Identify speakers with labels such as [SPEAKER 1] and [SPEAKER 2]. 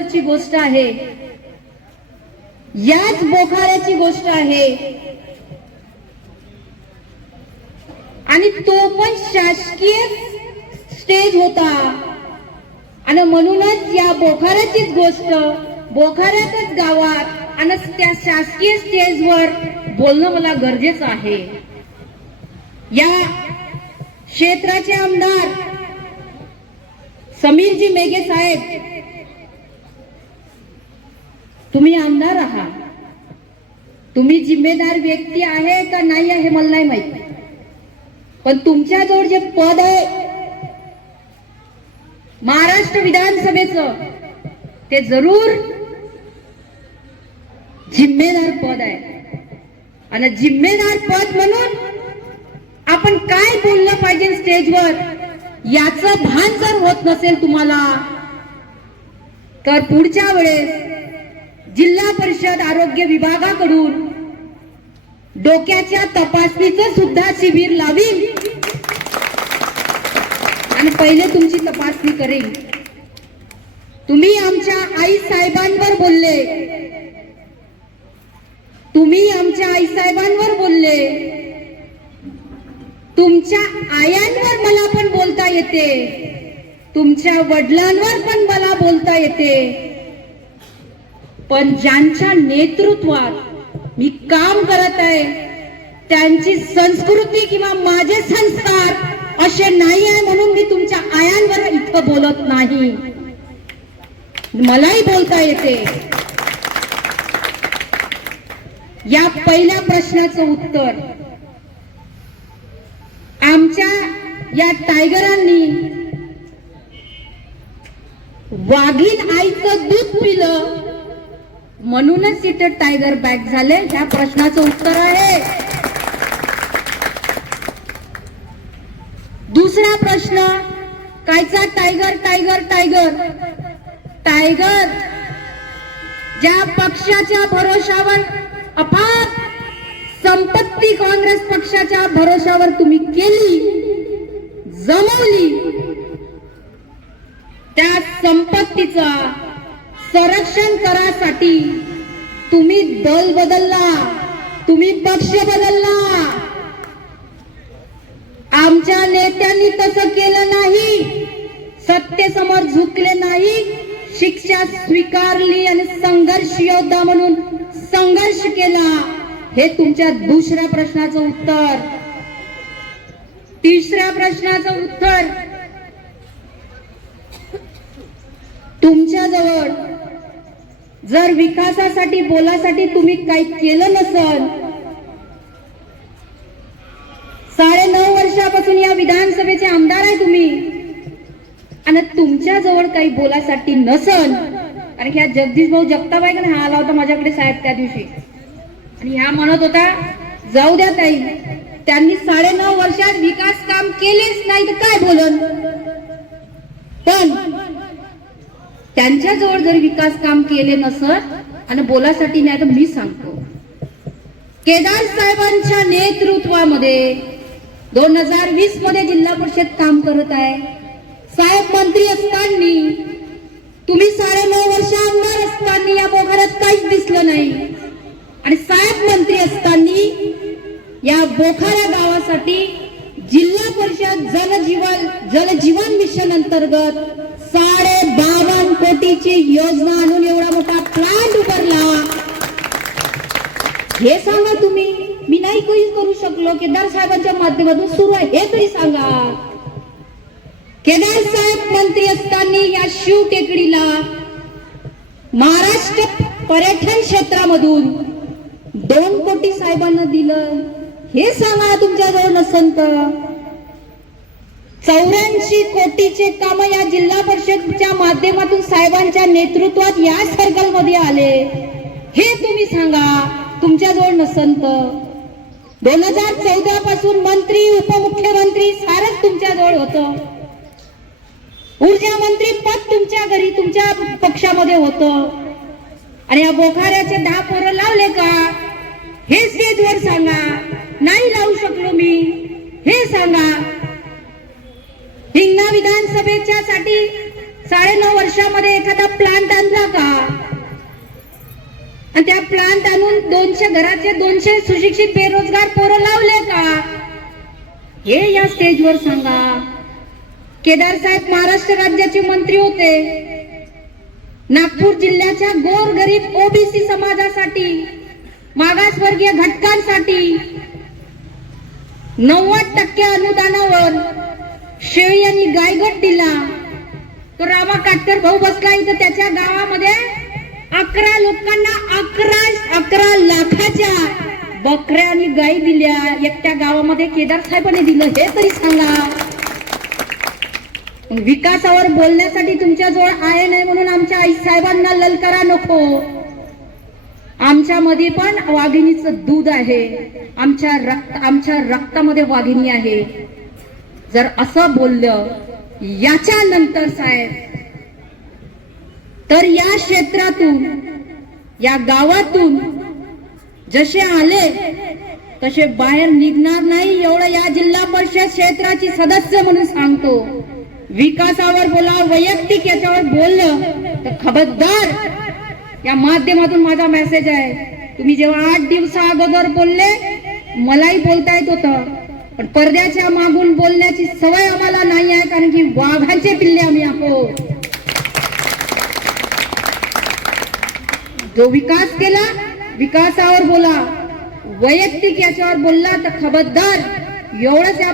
[SPEAKER 1] अगोदरची गोष्ट आहे. याच बोखाऱ्याची गोष्ट आहे. आणि तो पण शासकीय स्टेज होता. आणि म्हणूनच या बोखाऱ्याचीच गोष्ट बोखाऱ्यातच गावात आणि त्या शासकीय स्टेजवर बोलणं मला गरजेचं आहे. या क्षेत्राचे आमदार समीरजी मेघे साहेब तुम्ही आमदार आहात. तुम्ही जिम्मेदार व्यक्ती आहे का नाही आहे मला नाही माहीत. पण तुमच्याजवळ जे पद आहे महाराष्ट्र विधानसभेचं ते जरूर जिम्मेदार पद आहे. आणि जिम्मेदार पद म्हणून आपण काय बोललं पाहिजे स्टेजवर याचं भान जर होत नसेल तुम्हाला तर पुढच्या वेळेस जिल्हा परिषद आरोग्य विभागाकडून डोक्याच्या तपासणीचं सुद्धा शिबिर लावीन. आणि पहिले तुमची तपासणी करेन. तुम्ही आमच्या आई साहेबांवर बोलले. तुम्ही आमच्या आई साहेबांवर बोलले. तुमच्या आयांवर मला पण बोलता येते. तुमच्या वडिलांवर पण मला बोलता येते. पण ज्यांच्या नेतृत्वात मी काम करत आहे त्यांची संस्कृती किंवा माझे संस्कार असे नाही आहे म्हणून मी तुमच्या आयांवर इतकं बोलत नाही. मलाही बोलता येते. या पहिल्या प्रश्नाचं उत्तर. आमच्या या टायगरांनी वाघीण आईचं दूध पिलं म्हणूनच तिथे टायगर बॅक झाले ह्या प्रश्नाचं उत्तर आहे. दुसरा प्रश्न कायचा टायगर टायगर टायगर टायगर ज्या पक्षाच्या भरोशावर अफाट संपत्ती काँग्रेस पक्षाच्या भरोशावर तुम्ही केली जमवली त्या संपत्तीचा संरक्षण करासाठी तुम्ही दल बदलला तुम्ही पक्ष बदलला. आमच्या नेत्यांनी तसं केलं नाही सत्तेसमोर झुकले नाही शिक्षा स्वीकारली आणि संघर्ष योद्धा म्हणून संघर्ष केला. हे तुमच्या दुसऱ्या प्रश्नाचं उत्तर. तिसऱ्या प्रश्नाचं उत्तर. तुमच्याजवळ जर विकासासाठी बोलासाठी तुम्ही काही केलं नसल साडे नऊ वर्षापासून या विधानसभेचे आमदार आहे तुम्ही. आणि तुमच्या जवळ काही बोलासाठी नसल. कारण की ह्या जगदीश भाऊ जगताबाई का नाही हा आला होता माझ्याकडे साहेब त्या दिवशी. आणि ह्या म्हणत होता जाऊ द्या ताई त्यांनी साडे नऊ वर्षात विकास काम केलेच नाही तर काय बोलन पण त्यांच्याजवळ जर विकास काम केले नसत आणि बोलासाठी नाही तर मी सांगतो. केदार साहेबांच्या नेतृत्वामध्ये दोन हजार वीसमध्ये जिल्हा परिषद काम करत आहे. साहेब मंत्री असताना तुम्ही साडे नऊ वर्ष आमदार असताना या बोखाऱ्यात काहीच दिसलं नाही. आणि साहेब मंत्री असताना या बोखारा गावासाठी जिल्हा परिषद जलजीवन जलजीवन मिशन अंतर्गत कोटीची योजना आणून एवढा मोठा प्लांट उभारला. हे सांगा तुम्ही. मी नाही काही करू शकलो. केदार साहेबांच्या माध्यमातून सुरू आहे हे तरी सांगा. केदार साहेब मंत्री असताना या शिव टेकडीला महाराष्ट्र पर्यटन क्षेत्रामधून दोन कोटी साहेबांना दिलं. हे सांगा तुमच्याजवळ नसंत तर चौऱ्याऐंशी कोटीचे काम या जिल्हा परिषदच्या माध्यमातून साहेबांच्या नेतृत्वात या सर्कलमध्ये आले. हे तुम्ही सांगा तुमच्याजवळ नसंत. दोन हजार चौदा पासून मंत्री उपमुख्यमंत्री सारच तुमच्याजवळ होतं. ऊर्जा मंत्री पद तुमच्या घरी तुमच्या पक्षामध्ये होतं. आणि या बोखाऱ्याचे दहा पोरं लावले का? हे स्टेजवर सांगा. नाही लावू शकलो मी. हे सांगा. हिंगणा विधानसभेच्या साठी साडेनऊ वर्षामध्ये एखादा प्लांट आणला का? आणि त्या प्लांट आणून दोनशे घराचे दोनशे सुशिक्षित बेरोजगार पोरं लावले का? हे या स्टेजवर सांगा. केदार साहेब महाराष्ट्र राज्याचे मंत्री होते. नागपूर जिल्ह्याच्या गोर गरीब ओबीसी समाजासाठी मागासवर्गीय घटकांसाठी नव्वद टक्के अनुदानावर शेळी आणि गायगट दिला. तो रामा काटकर भाऊ बसला इथं त्याच्या गावामध्ये. अकरा लोकांना अकरा अकरा लाखाच्या बकऱ्या आणि गाई दिल्या. एकट्या गावामध्ये केदार साहेबांनी दिलं. हे तरी सांगा. विकासावर बोलण्यासाठी तुमच्या जवळ आहे नाही म्हणून आमच्या आई साहेबांना ललकारा नको. आमच्या मध्ये पण वाघिणीचं दूध आहे. आमच्या रक्त आमच्या रक्तामध्ये वाघिणी आहे. जर असं बोललं याच्या नंतर साहेब तर या क्षेत्रातून या गावातून जसे आले तसे बाहेर निघणार नाही एवढं या जिल्हा परिषद क्षेत्राची सदस्य म्हणून सांगतो. विकासावर बोला वैयक्तिक याच्यावर बोललं तर खबरदार या माध्यमातून माझा मेसेज आहे. तुम्ही जेव्हा आठ दिवसा अगोदर बोलले मलाही बोलता येत होतं. पण पडद्याच्या मागून बोलण्याची सवय आम्हाला नाही आहे कारण की वाघांचे पिल्ले आम्ही आहोत. जो विकास केला विकासावर बोला. वैयक्तिक याच्यावर बोलला तर खबरदार. एवढंच या